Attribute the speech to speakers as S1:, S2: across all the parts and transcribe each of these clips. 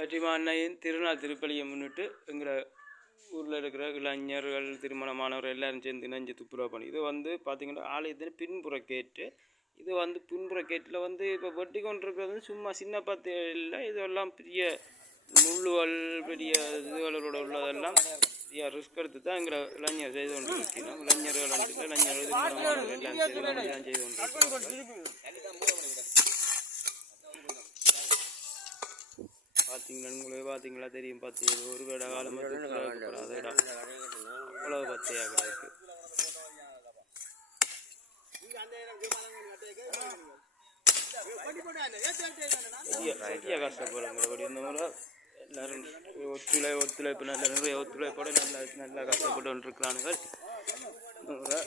S1: Fatima அன்னையின் திருநாள் திருப்பலியை முன்னிட்டு எங்களை ஊரில் இருக்கிற இளைஞர்கள் திருமணமானவர் எல்லாரும் சேர்ந்து இணைஞ்சு துப்புரவு பண்ணி இது வந்து பார்த்திங்கன்னா ஆலயத்தின் பின்புற கேட்டு. இது வந்து பின்புற கேட்டில் வந்து இப்போ வெட்டி கொண்டிருக்கிறது வந்து சும்மா சின்ன பத்து இல்லை. இதெல்லாம் பெரிய முள்ளுகள் பெரிய இதுகளோட உள்ளதெல்லாம் பெரிய ரிஸ்க் எடுத்து தான் எங்களை இளைஞர் செய்து கொண்டு இருக்கணும் இளைஞர்கள் வந்து இளைஞர்கள் எல்லாம் தான் செய்து கொண்டு பார்த்தீங்களா உங்களுக்கு பார்த்தீங்களா தெரியும். பார்த்து ஒரு வேட காலமாக துப்புரவாக்கப்படாத இடம் அவ்வளோ பச்சையாக கிடக்கு. கஷ்டப்படுறாங்க அப்படி இந்த முறை எல்லாரும் ஒத்துழை ஒத்துழைப்பு நல்ல நிறைய ஒத்துழைப்போட நல்லா நல்லா கஷ்டப்பட்டு இந்த முறை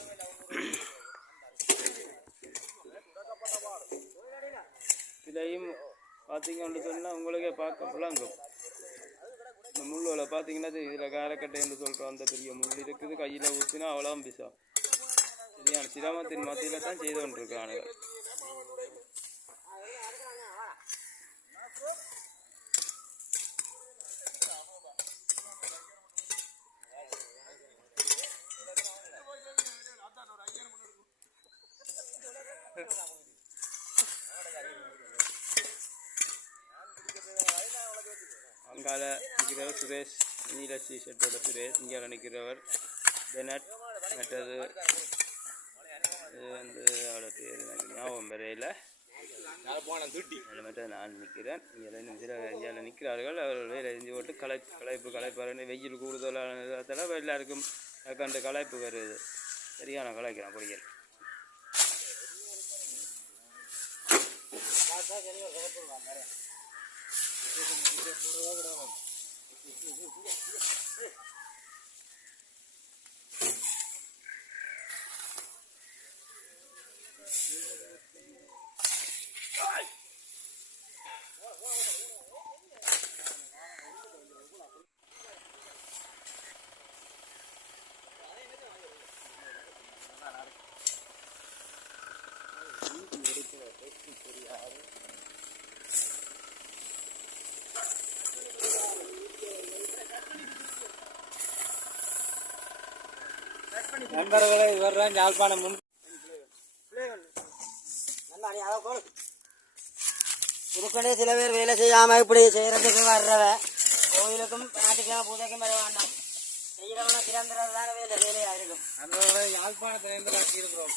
S1: இதையும் பார்த்தீங்கன்னு சொன்னால் உங்களுக்கே பார்க்க புலங்கும் இந்த முள்ளுகளை பார்த்தீங்கன்னா இதில் காரக்கட்டை என்று சொல்கிறோம் அந்த பெரிய முள் இருக்குது. கையில் ஊற்றினா அவ்வளோ பிசம். சரியான சிரமத்தின் மத்தியில் தான் செய்து கொண்டிருக்கிறானுங்க அங்கால நிற்கிறவர் சுரேஷ் நீல ஷர்ட்டோட சுரேஷ் இங்கே நிற்கிறவர் பெனட். மற்றது இது வந்து அவளோட பேர் ஞாபகம் வரையில். மற்ற நான் நிற்கிறேன் இங்கே இன்னும் சில இங்கே நிற்கிறார்கள் அவர்கள் வேலை செஞ்சு போட்டு கலை களைப்பு களைப்பாருன்னு வெயில் கூடுதலான நேரத்தில் எல்லாருக்கும் கண்டு களைப்பு வருது. நான் கலைக்கிறேன் Gracias. Thank you.
S2: நண்பர்களை இவர்தான் யாழ்ப்பாணம் முன்
S3: இதுக்கொண்டே சில பேர் வேலை செய்யாம இப்படி செய்யறதுக்கு வர்றவ கோயிலுக்கும் ஞாயிற்றுக்கிழமை பூஜைக்கும் வர வேண்டாம். செய்யறவன திறந்துறது தானே வேலை வேலையா இருக்கும்.
S2: நண்பர்களை யாழ்ப்பாணத்திலிருந்து காட்டி இருக்கிறோம்